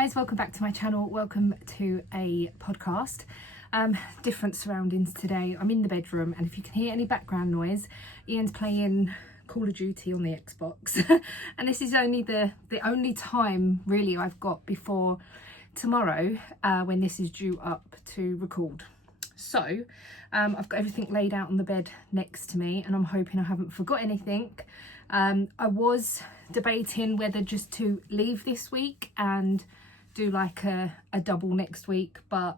guys, welcome back to my channel. Welcome to a podcast. Different surroundings today. I'm in the bedroom, and if you can hear any background noise, Ian's playing Call of Duty on the Xbox. And this is only the only time really I've got before tomorrow when this is due up to record. So I've got everything laid out on the bed next to me, and I'm hoping I haven't forgot anything. I was debating whether just to leave this week and do like a double next week, but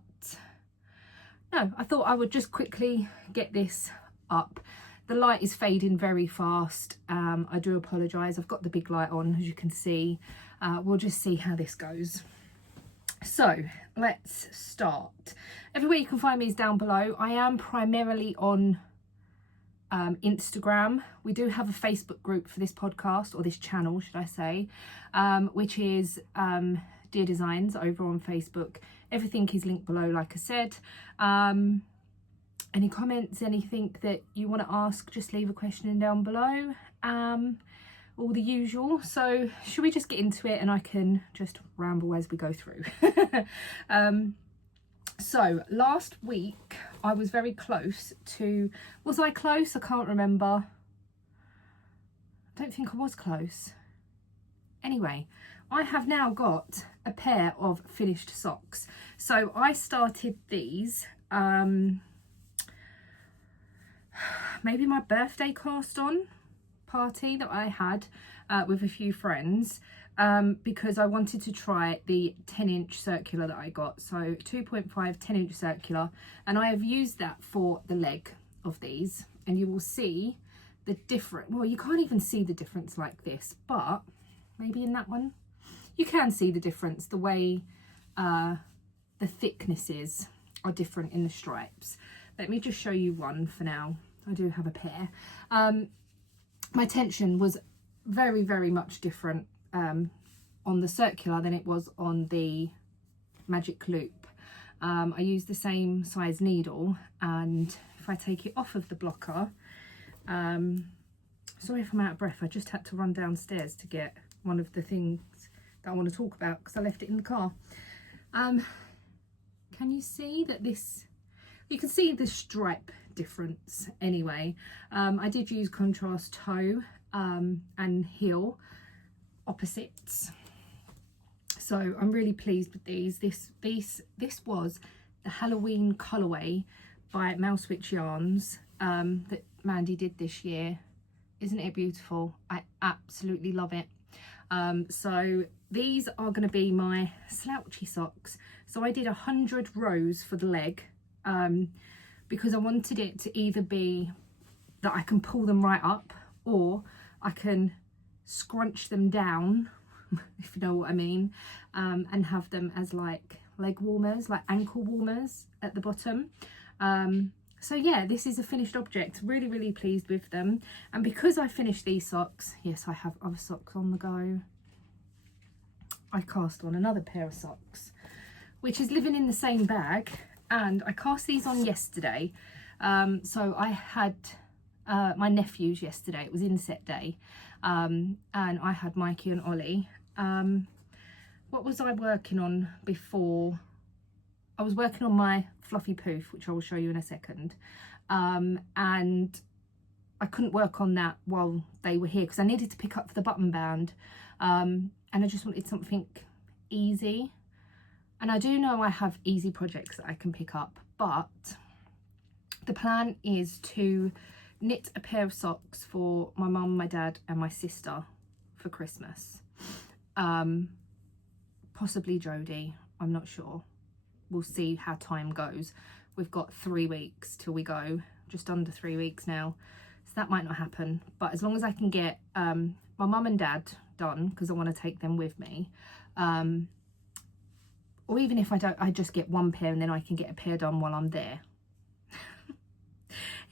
no, I thought I would just quickly get this up. The light is fading very fast. I do apologise. I've got the big light on, as you can see. We'll just see how this goes. So let's start. Everywhere you can find me is down below. I am primarily on Instagram. We do have a Facebook group for this podcast, or this channel should I say, which is Dear Designs over on Facebook. Everything is linked below, like I said. Any comments, anything that you want to ask, just leave a question down below. All the usual. So should we just get into it, and I can just ramble as we go through. So last week I was very close to, was I close? I can't remember. I don't think I was close. Anyway, I have now got a pair of finished socks. So I started these maybe my birthday cast on party that I had with a few friends, because I wanted to try the 10-inch circular that I got. So 2.5 10-inch circular, and I have used that for the leg of these, and you will see the different, well, you can't even see the difference like this, but maybe in that one you can see the difference. The way the thicknesses are different in the stripes. Let me just show you one for now. I do have a pair. My tension was very, very much different on the circular than it was on the magic loop. I used the same size needle, and if I take it off of the blocker, sorry if I'm out of breath, I just had to run downstairs to get one of the things that I want to talk about because I left it in the car. Can you see that this, you can see the stripe difference anyway. I did use contrast toe and heel opposites, so I'm really pleased with these. This was the Halloween colourway by Mousewitch Yarns that Mandy did this year. Isn't it beautiful? I absolutely love it. So these are going to be my slouchy socks. So I did 100 rows for the leg, because I wanted it to either be that I can pull them right up, or I can scrunch them down, if you know what I mean, and have them as like leg warmers, like ankle warmers at the bottom. So yeah, this is a finished object. Really, really pleased with them. And because I finished these socks, yes, I have other socks on the go. I cast on another pair of socks, which is living in the same bag. And I cast these on yesterday. So I had my nephews yesterday. It was inset day. And I had Mikey and Ollie. What was I working on before? I was working on my fluffy poof, which I will show you in a second. And I couldn't work on that while they were here because I needed to pick up the button band. And I just wanted something easy. And I do know I have easy projects that I can pick up, but the plan is to knit a pair of socks for my mum, my dad and my sister for Christmas. Possibly Jodie, I'm not sure. We'll see how time goes. We've got 3 weeks till we go, just under 3 weeks now. So that might not happen, but as long as I can get my mum and dad done, because I want to take them with me, or even if I don't, I just get one pair and then I can get a pair done while I'm there.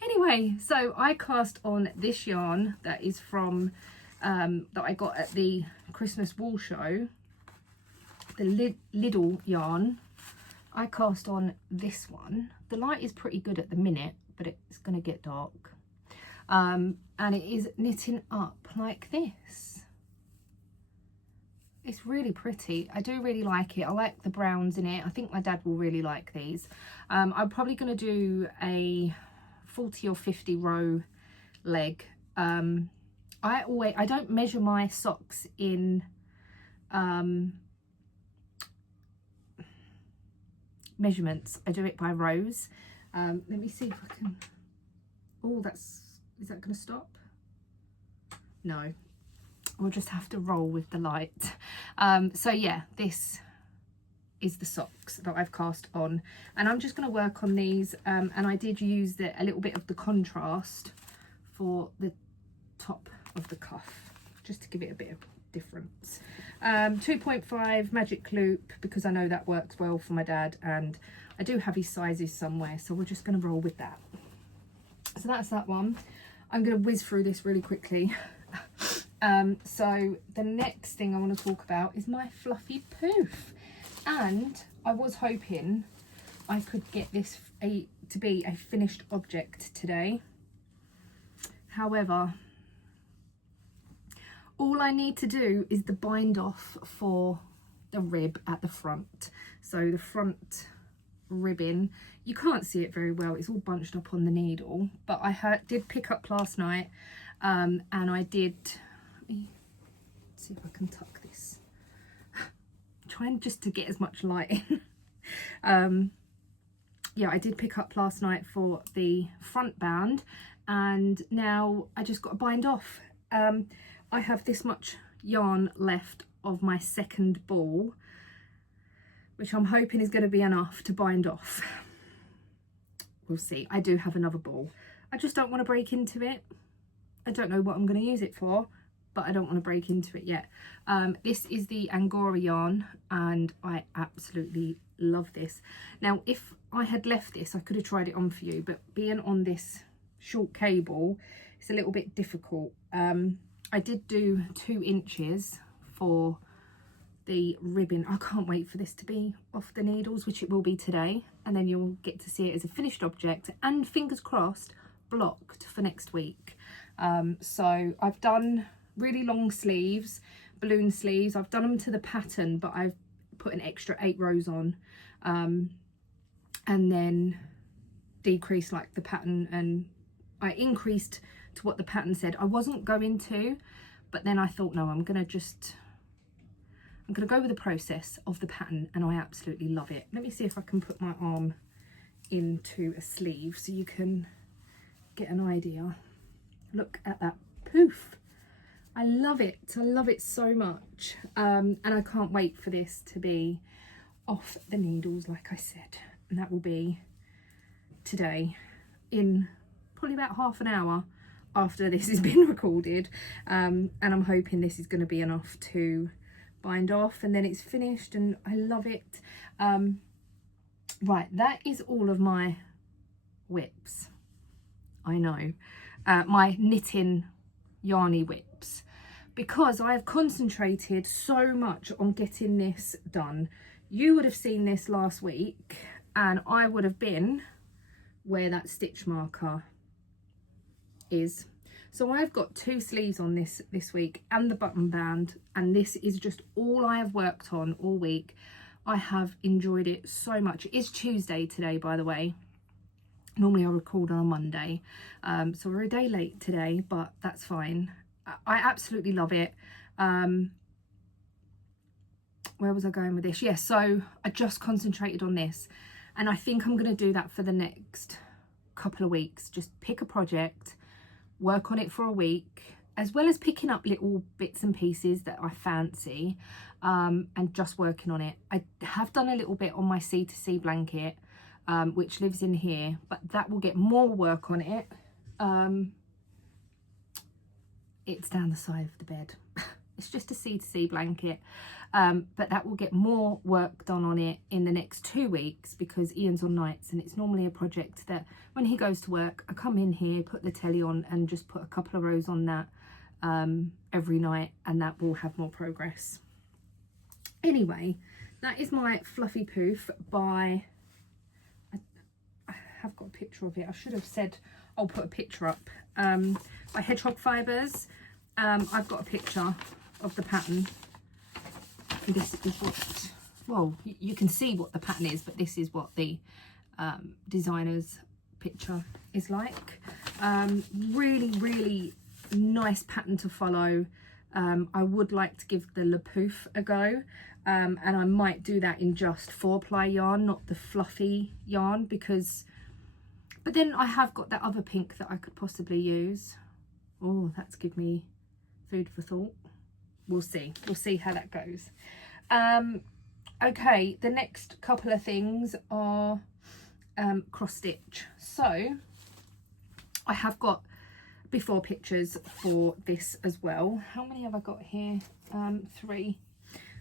Anyway, so I cast on this yarn that is from, that I got at the Christmas wool show, the Lidl yarn. I cast on this one. The light is pretty good at the minute, but it's going to get dark. And it is knitting up like this. It's really pretty. I do really like it. I like the browns in it. I think my dad will really like these. I'm probably going to do a 40 or 50 row leg. I don't measure my socks in measurements. I do it by rows. Let me see if I can. Oh, is that going to stop? No, we'll just have to roll with the light. So yeah, this is the socks that I've cast on, and I'm just going to work on these. And I did use a little bit of the contrast for the top of the cuff, just to give it a bit of difference. 2.5 magic loop, because I know that works well for my dad, and I do have his sizes somewhere, so we're just going to roll with that. So that's that one. I'm going to whiz through this really quickly. So the next thing I want to talk about is my fluffy poof, and I was hoping I could get this to be a finished object today. However, all I need to do is the bind off for the rib at the front. So the front ribbon, you can't see it very well, it's all bunched up on the needle, but I did pick up last night, and I did, let me see if I can tuck this, trying just to get as much light in. Yeah, I did pick up last night for the front band, and now I just got to bind off. I have this much yarn left of my second ball, which I'm hoping is going to be enough to bind off. We'll see. I do have another ball. I just don't want to break into it. I don't know what I'm going to use it for, but I don't want to break into it yet. This is the Angora yarn, and I absolutely love this. Now, if I had left this, I could have tried it on for you, but being on this short cable, it's a little bit difficult. I did do 2 inches for the ribbon. I can't wait for this to be off the needles, which it will be today, and then you'll get to see it as a finished object, and fingers crossed, blocked for next week. So I've done really long sleeves, balloon sleeves. I've done them to the pattern, but I've put an extra 8 rows on, and then decreased like the pattern, and I increased to what the pattern said. I wasn't going to, but then I thought, no, I'm gonna go with the process of the pattern, and I absolutely love it. Let me see if I can put my arm into a sleeve so you can get an idea. Look at that poof. I love it. I love it so much. And I can't wait for this to be off the needles, like I said. And that will be today, in probably about half an hour after this has been recorded. And I'm hoping this is going to be enough to bind off, and then it's finished, and I love it. Right, that is all of my whips. I know, my knitting yarny whips, because I have concentrated so much on getting this done. You would have seen this last week, and I would have been where that stitch marker is. So I've got 2 sleeves on this week, and the button band, and this is just all I have worked on all week. I have enjoyed it so much. It is Tuesday today, by the way. Normally I record on a Monday, so we're a day late today, but that's fine. I absolutely love it. Where was I going with this? Yes, so I just concentrated on this, and I think I'm going to do that for the next couple of weeks. Just pick a project, work on it for a week, as well as picking up little bits and pieces that I fancy, and just working on it. I have done a little bit on my C2C blanket, which lives in here, but that will get more work on it. It's down the side of the bed. It's just a C2C blanket, but that will get more work done on it in the next 2 weeks, because Ian's on nights, and it's normally a project that when he goes to work, I come in here, put the telly on, and just put a couple of rows on that every night, and that will have more progress. Anyway, that is my fluffy poof by, I have got a picture of it. I should have said I'll put a picture up, by Hedgehog Fibres. I've got a picture of the pattern. this is what, well, you can see what the pattern is, but this is what the designer's picture is like. Really nice pattern to follow. I would like to give the poof a go, and I might do that in just 4-ply yarn, not the fluffy yarn, because, but then I have got that other pink that I could possibly use. Oh, that's give me food for thought. We'll see how that goes. Okay, the next couple of things are cross stitch. So I have got before pictures for this as well. How many have I got here? 3.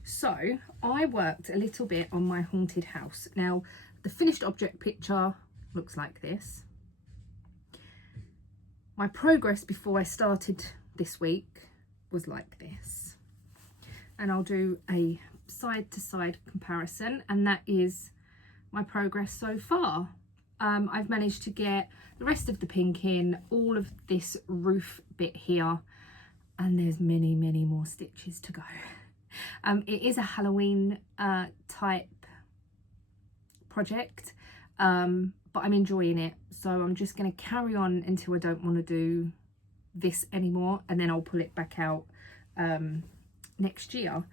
So I worked a little bit on my haunted house. Now the finished object picture looks like this. My progress before I started this week was like this, and I'll do a side to side comparison, and that is my progress so far. I've managed to get the rest of the pink in, all of this roof bit here, and there's many more stitches to go. It is a Halloween type project, but I'm enjoying it, so I'm just going to carry on until I don't want to do this anymore, and then I'll pull it back out next year.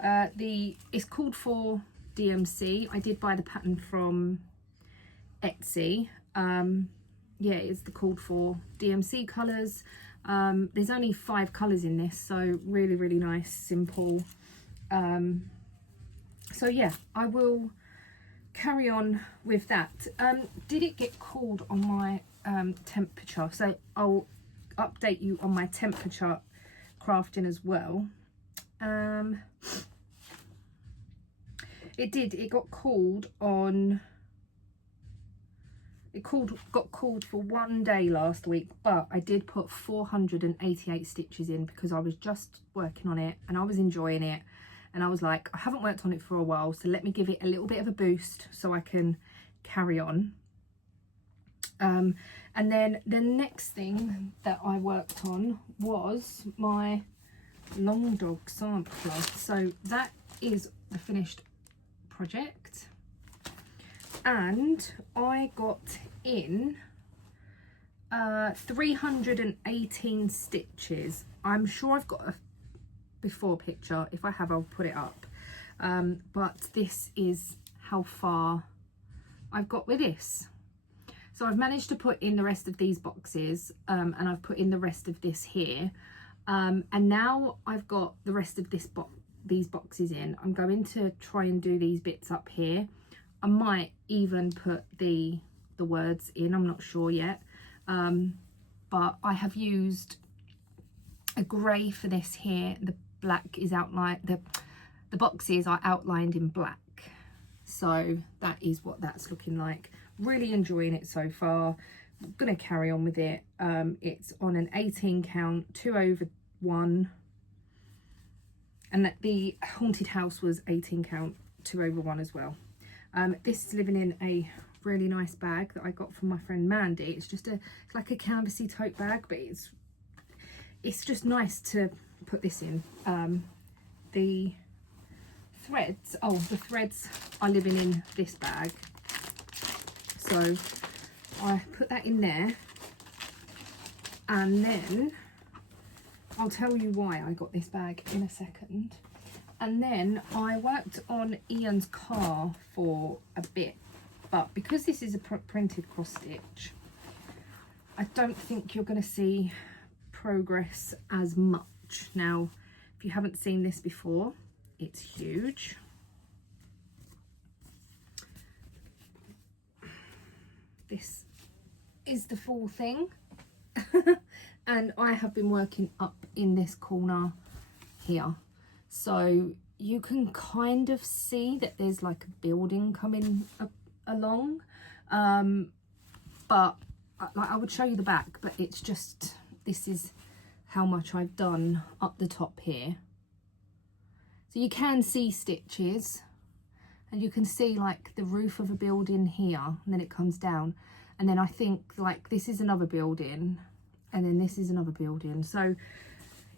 It's called for DMC. I did buy the pattern from Etsy. Yeah, it's the called for DMC colours. There's only 5 colours in this, so really nice, simple. So yeah, I will carry on with that. Did it get cooled on my temperature? So I'll update you on my temperature crafting as well. It got cooled on, got cooled for 1 day last week, but I did put 488 stitches in because I was just working on it and I was enjoying it, and I was like, I haven't worked on it for a while, so let me give it a little bit of a boost so I can carry on. And then the next thing that I worked on was my long dog sampler. So that is the finished project, and I got in 318 stitches. I'm sure I've got a before picture. If I have, I'll put it up, but this is how far I've got with this. So I've managed to put in the rest of these boxes, and I've put in the rest of this here, and now I've got the rest of these boxes in. I'm going to try and do these bits up here. I might even put the words in, I'm not sure yet, but I have used a grey for this here. The black is outlined, the boxes are outlined in black, so that is what that's looking like. Really enjoying it so far. I'm gonna carry on with it. It's on an 18 count, 2/1, and that the haunted house was 18 count, 2/1 as well. This is living in a really nice bag that I got from my friend Mandy. It's just it's like a canvassy tote bag, but it's just nice to put this in. The threads are living in this bag, so I put that in there, and then I'll tell you why I got this bag in a second. And then I worked on Ian's car for a bit, but because this is a printed cross stitch, I don't think you're going to see progress as much. Now, if you haven't seen this before, it's huge. This is the full thing. And I have been working up in this corner here, so you can kind of see that there's like a building coming along, but I would show you the back, but it's just, this is how much I've done up the top here. So you can see stitches, and you can see like the roof of a building here, and then it comes down, and then I think like this is another building, and then this is another building. So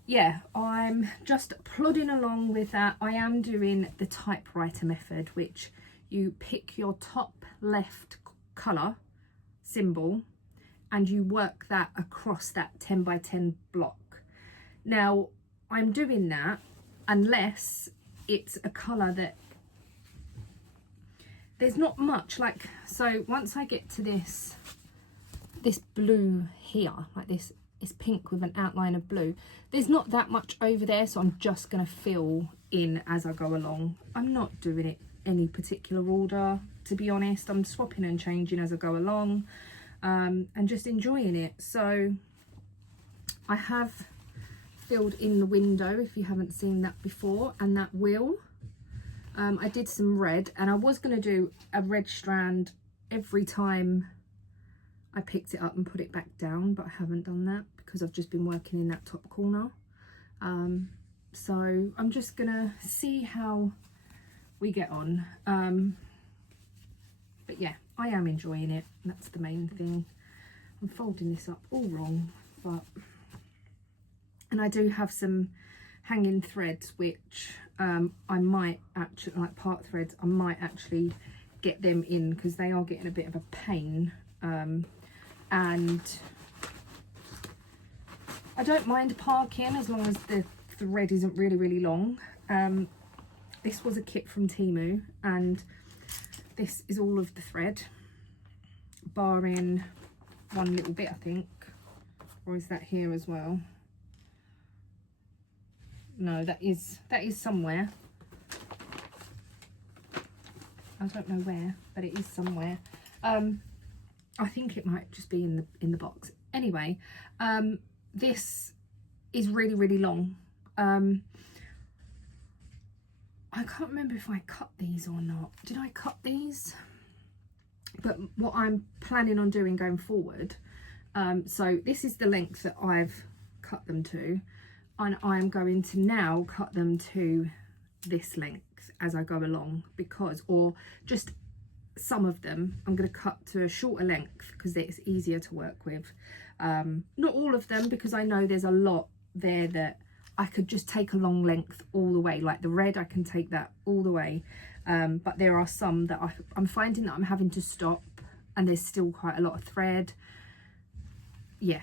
yeah, I'm just plodding along with that. I am doing the typewriter method, which you pick your top left colour symbol and you work that across that 10 by 10 block. Now, I'm doing that unless it's a colour that there's not much, like, so once I get to this blue here, like this, it's pink with an outline of blue. There's not that much over there, so I'm just going to fill in as I go along. I'm not doing it any particular order, to be honest. I'm swapping and changing as I go along, and just enjoying it. So I have filled in the window, if you haven't seen that before, and that wheel. I did some red, and I was going to do a red strand every time I picked it up and put it back down, but I haven't done that because I've just been working in that top corner. So I'm just gonna see how we get on. But yeah, I am enjoying it. That's the main thing. I'm folding this up all wrong, and I do have some hanging threads which I might actually, like part threads, I might actually get them in because they are getting a bit of a pain. And I don't mind parking as long as the thread isn't really long. This was a kit from Temu, and this is all of the thread, barring one little bit, I think. Or is that here as well? No, that is somewhere. I don't know where, but it is somewhere. I think it might just be in the box. Anyway, this is really long. I can't remember if I cut these or not. Did I cut these? But what I'm planning on doing going forward, so this is the length that I've cut them to, and I'm going to now cut them to this length as I go along, because, or just some of them I'm going to cut to a shorter length because it's easier to work with. Not all of them, because I know there's a lot there that I could just take a long length all the way, like the red, I can take that all the way. But there are some that I'm finding that I'm having to stop, and there's still quite a lot of thread. Yeah,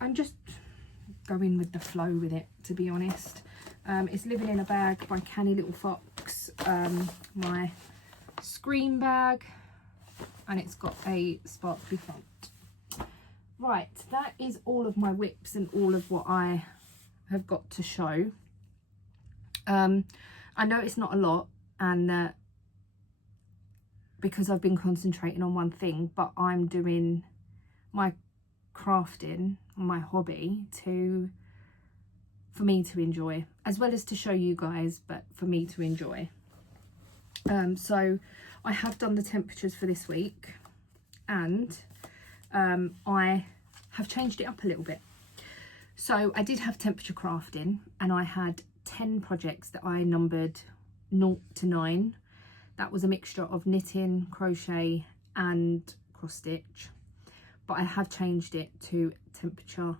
I'm just going with the flow with it, to be honest. It's Living in a Bag by Canny Little Fox, my screen bag, and it's got a sparkly front. Right, that is all of my whips and all of what I have got to show. I know it's not a lot, and because I've been concentrating on one thing, but I'm doing my crafting, my hobby, for me to enjoy, as well as to show you guys, but for me to enjoy. So I have done the temperatures for this week, and I have changed it up a little bit. So I did have temperature crafting, and I had 10 projects that I numbered 0 to 9. That was a mixture of knitting, crochet and cross stitch, but I have changed it to temperature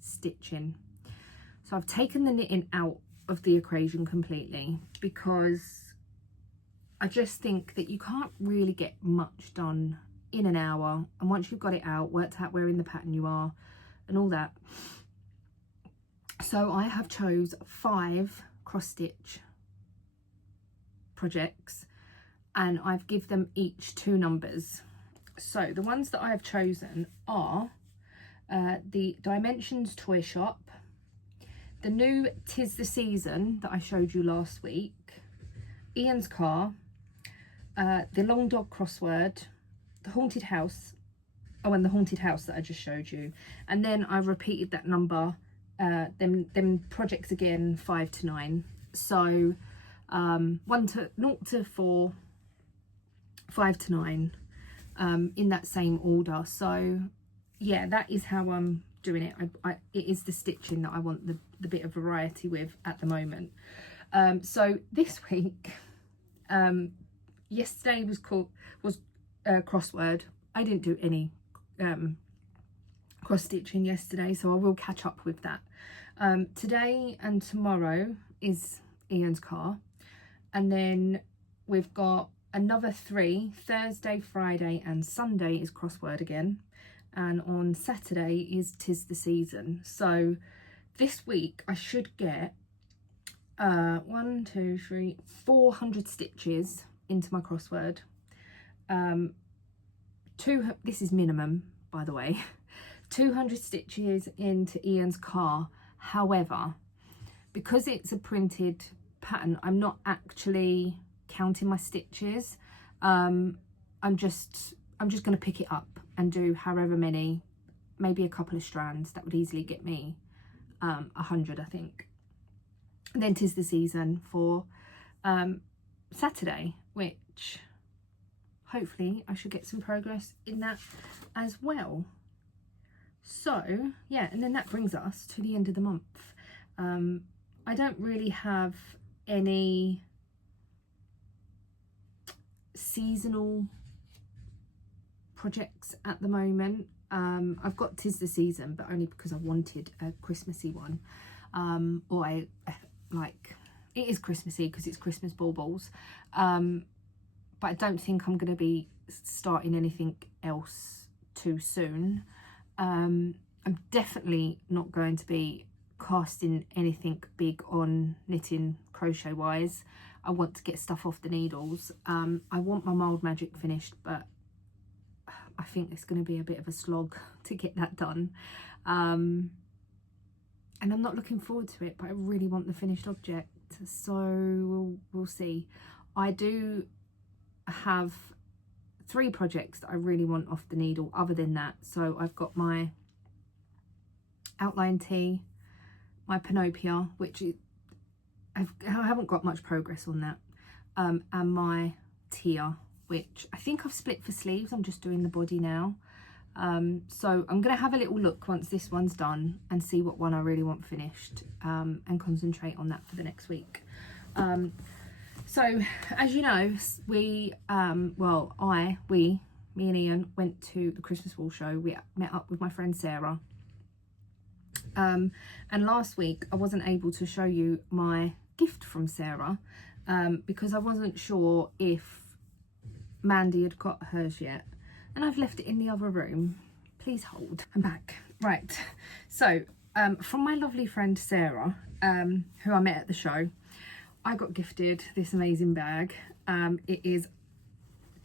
stitching. So I've taken the knitting out of the equation completely, because I just think that you can't really get much done in an hour, and once you've got it out, worked out where in the pattern you are and all that. So I have chose 5 cross stitch projects, and I've give them each 2 numbers. So the ones that I have chosen are the Dimensions Toy Shop, the new 'Tis the Season that I showed you last week, Ian's Car, the Long Dog Crossword, the Haunted House, and the Haunted House that I just showed you. And then I've repeated that number, them projects again, 5 to 9. So 1 to 0 to 4, 5 to 9, in that same order. So yeah, that is how I'm doing it. It is the stitching that I want the bit of variety with at the moment. So this week, yesterday was crossword. I didn't do any cross stitching yesterday, so I will catch up with that. Today and tomorrow is Ian's car, and then we've got another 3, Thursday, Friday and Sunday is crossword again, and on Saturday is 'Tis the Season. So this week I should get 1, 2, 3, 400 stitches into my crossword. This is minimum, by the way, 200 stitches into Ian's car. However, because it's a printed pattern, I'm not actually counting my stitches. I'm just going to pick it up and do however many, maybe a couple of strands. That would easily get me 100, I think. And then 'Tis the Season for Saturday, which hopefully I should get some progress in that as well. So yeah, and then that brings us to the end of the month. I don't really have any seasonal projects at the moment. I've got 'Tis the Season, but only because I wanted a Christmassy one, or I like, it is Christmassy because it's Christmas baubles, but I don't think I'm going to be starting anything else too soon. I'm definitely not going to be casting anything big on knitting crochet wise. I want to get stuff off the needles. I want my Mild Magic finished, but I think it's going to be a bit of a slog to get that done. And I'm not looking forward to it, but I really want the finished object, so we'll see. I do have 3 projects that I really want off the needle other than that. So I've got my outline tee, my Panopia, which is, I haven't got much progress on that, and my Tia, which I think I've split for sleeves. I'm just doing the body now. So I'm going to have a little look once this one's done and see what one I really want finished, and concentrate on that for the next week. So as you know, me and Ian went to the Christmas Wool Show. We met up with my friend Sarah, and last week I wasn't able to show you my gift from Sarah, because I wasn't sure if Mandy had got hers yet, and I've left it in the other room. Please hold. I'm back. Right, so from my lovely friend Sarah, who I met at the show, I got gifted this amazing bag. It is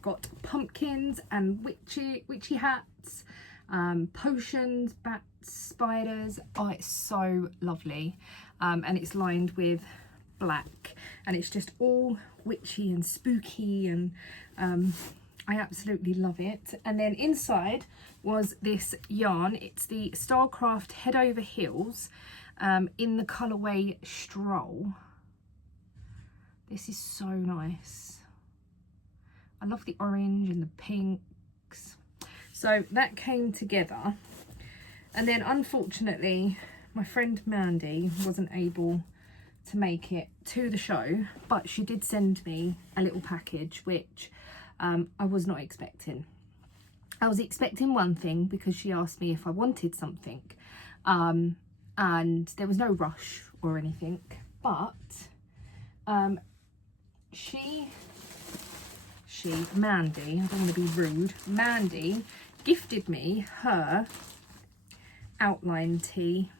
got pumpkins and witchy hats, potions, bats, spiders. Oh, it's so lovely, and it's lined with black, and it's just all witchy and spooky, and I absolutely love it. And then inside was this yarn. It's the Starcraft Head Over Heels, in the colourway Stroll. This is so nice. I love the orange and the pinks. So that came together, and then unfortunately my friend Mandy wasn't able to make it to the show, but she did send me a little package, which I was not expecting. I was expecting one thing because she asked me if I wanted something, and there was no rush or anything, but Mandy, I don't want to be rude, Mandy gifted me her outline tee.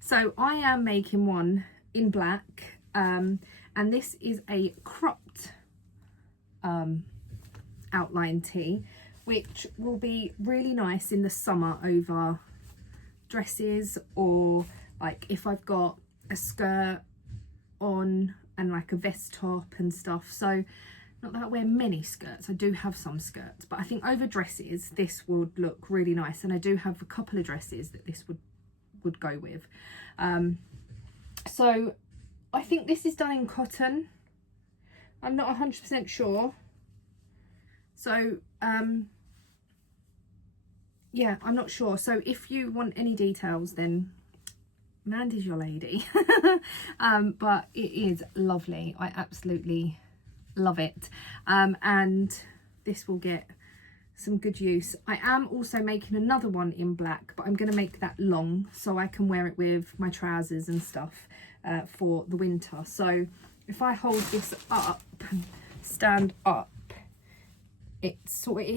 So I am making one in black, and this is a cropped outline tee, which will be really nice in the summer over dresses, or like if I've got a skirt on and like a vest top and stuff. So not that I wear many skirts, I do have some skirts, but I think over dresses this would look really nice, and I do have a couple of dresses that this would go with. So I think this is done in cotton. I'm not 100% sure. So yeah, I'm not sure. So if you want any details, then Mandy's your lady. But it is lovely. I absolutely love it. And this will get some good use. I am also making another one in black, but I'm going to make that long so I can wear it with my trousers and stuff for the winter. So if I hold this up, stand up, it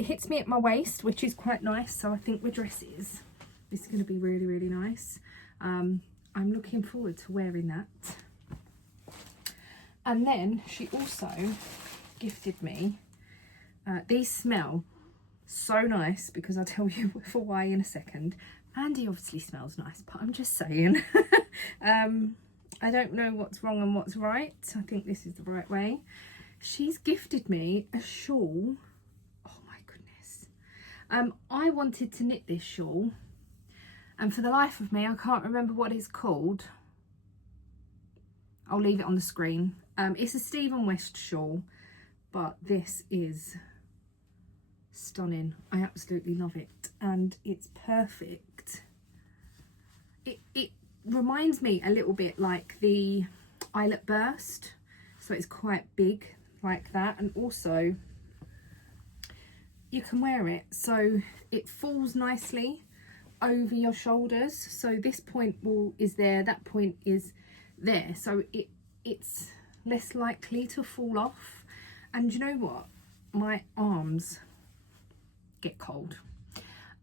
hits me at my waist, which is quite nice. So I think with dresses this is going to be really, really nice. I'm looking forward to wearing that. And then she also gifted me, these smell so nice, because I'll tell you for why in a second. Andy obviously smells nice, but I'm just saying. I don't know what's wrong and what's right. I think this is the right way. She's gifted me a shawl. Oh my goodness. I wanted to knit this shawl, and for the life of me I can't remember what it's called. I'll leave it on the screen. It's a Stephen West shawl, but this is stunning. I absolutely love it, and it's perfect. It reminds me a little bit like the Eyelet Burst, so it's quite big like that, and also you can wear it so it falls nicely over your shoulders. So this point is there, that point is there, so it's less likely to fall off. And you know what, my arms get cold,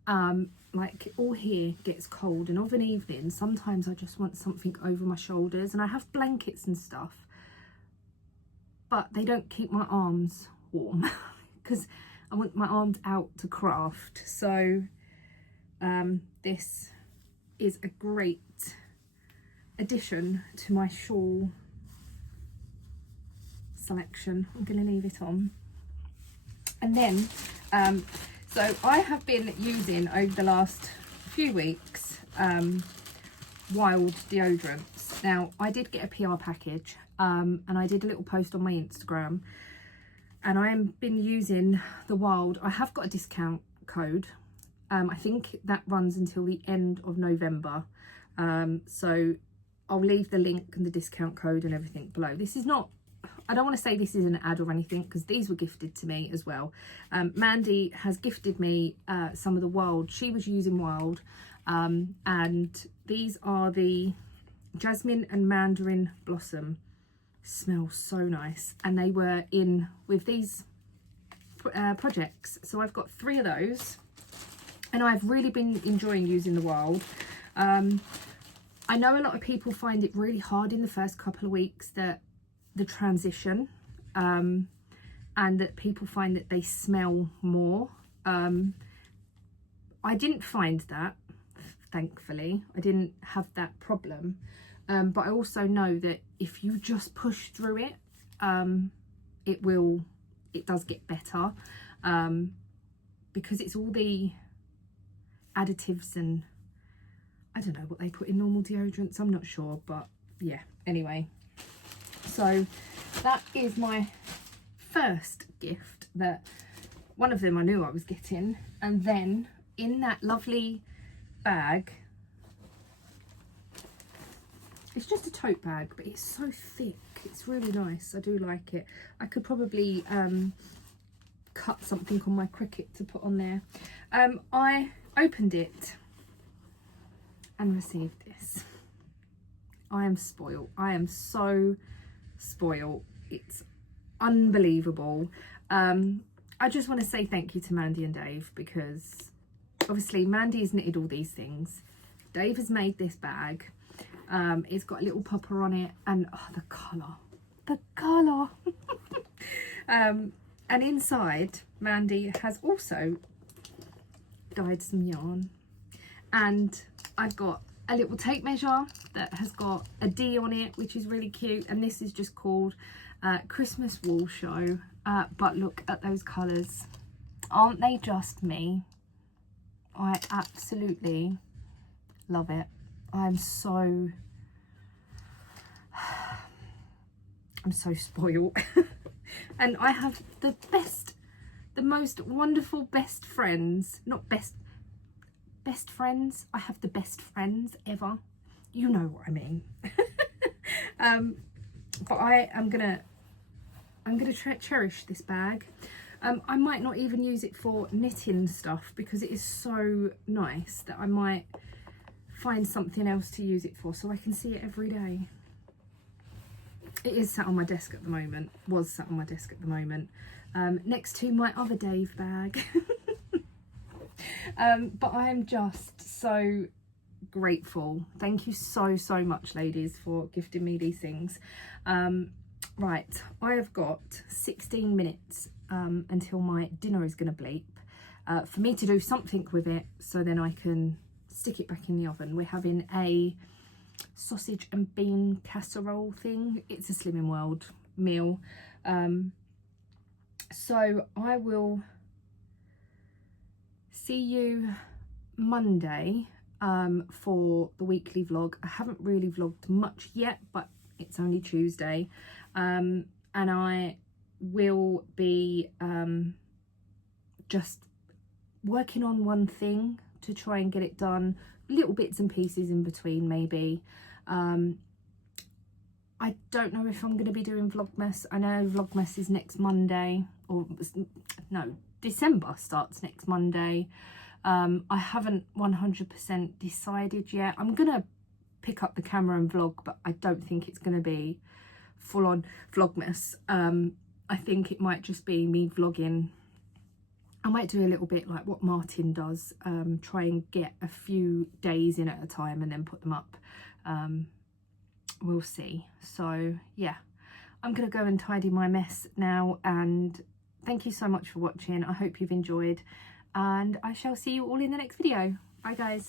like all here gets cold, and of an evening sometimes I just want something over my shoulders, and I have blankets and stuff, but they don't keep my arms warm because I want my arms out to craft. So this is a great addition to my shawl selection. I'm going to leave it on. And then so I have been using over the last few weeks Wild deodorants. Now I did get a PR package, and I did a little post on my Instagram, and I have been using the Wild. I have got a discount code. I think that runs until the end of November, so I'll leave the link and the discount code and everything below. This is not, I don't want to say this is an ad or anything, because these were gifted to me as well. Mandy has gifted me some of the Wild. She was using Wild, and these are the Jasmine and Mandarin Blossom. Smell so nice, and they were in with these projects. So I've got 3 of those, and I've really been enjoying using the Wild. I know a lot of people find it really hard in the first couple of weeks, that the transition, and that people find that they smell more. I didn't find that, thankfully. I didn't have that problem, but I also know that if you just push through it, it does get better, because it's all the additives, and I don't know what they put in normal deodorants, I'm not sure, but yeah, anyway. So that is my first gift, that one of them I knew I was getting. And then in that lovely bag, it's just a tote bag, but it's so thick, it's really nice. I do like it. I could probably cut something on my Cricut to put on there. I opened it and received this. I am spoiled. I am so spoiled. It's unbelievable. I just want to say thank you to Mandy and Dave, because obviously Mandy has knitted all these things. Dave has made this bag. It's got a little popper on it, and oh, the colour. And inside, Mandy has also dyed some yarn, and I've got a little tape measure that has got a D on it, which is really cute, and this is just called Christmas Wool Show. But look at those colours, aren't they just me? I absolutely love it. I'm so spoiled. And I have the most wonderful best friends. Not best friends. I have the best friends ever. You know what I mean. But I'm gonna cherish this bag. I might not even use it for knitting stuff because it is so nice that I might find something else to use it for so I can see it every day. It is sat on my desk at the moment, was sat on my desk at the moment, next to my other Dave bag. But I am just so grateful. Thank you so much, ladies, for gifting me these things. Right, I have got 16 minutes until my dinner is going to bleep, for me to do something with it so then I can stick it back in the oven. We're having a sausage and bean casserole thing. It's a Slimming World meal. So I will see you Monday for the weekly vlog. I haven't really vlogged much yet, but it's only Tuesday, and I will be just working on one thing to try and get it done, little bits and pieces in between maybe. I don't know if I'm going to be doing Vlogmas. I know Vlogmas is next Monday, or no, December starts next Monday. I haven't 100% decided yet. I'm going to pick up the camera and vlog, but I don't think it's going to be full-on Vlogmas. I think it might just be me vlogging. I might do a little bit like what Martin does, try and get a few days in at a time and then put them up. We'll see. So yeah, I'm gonna go and tidy my mess now, and thank you so much for watching. I hope you've enjoyed, and I shall see you all in the next video. Bye guys.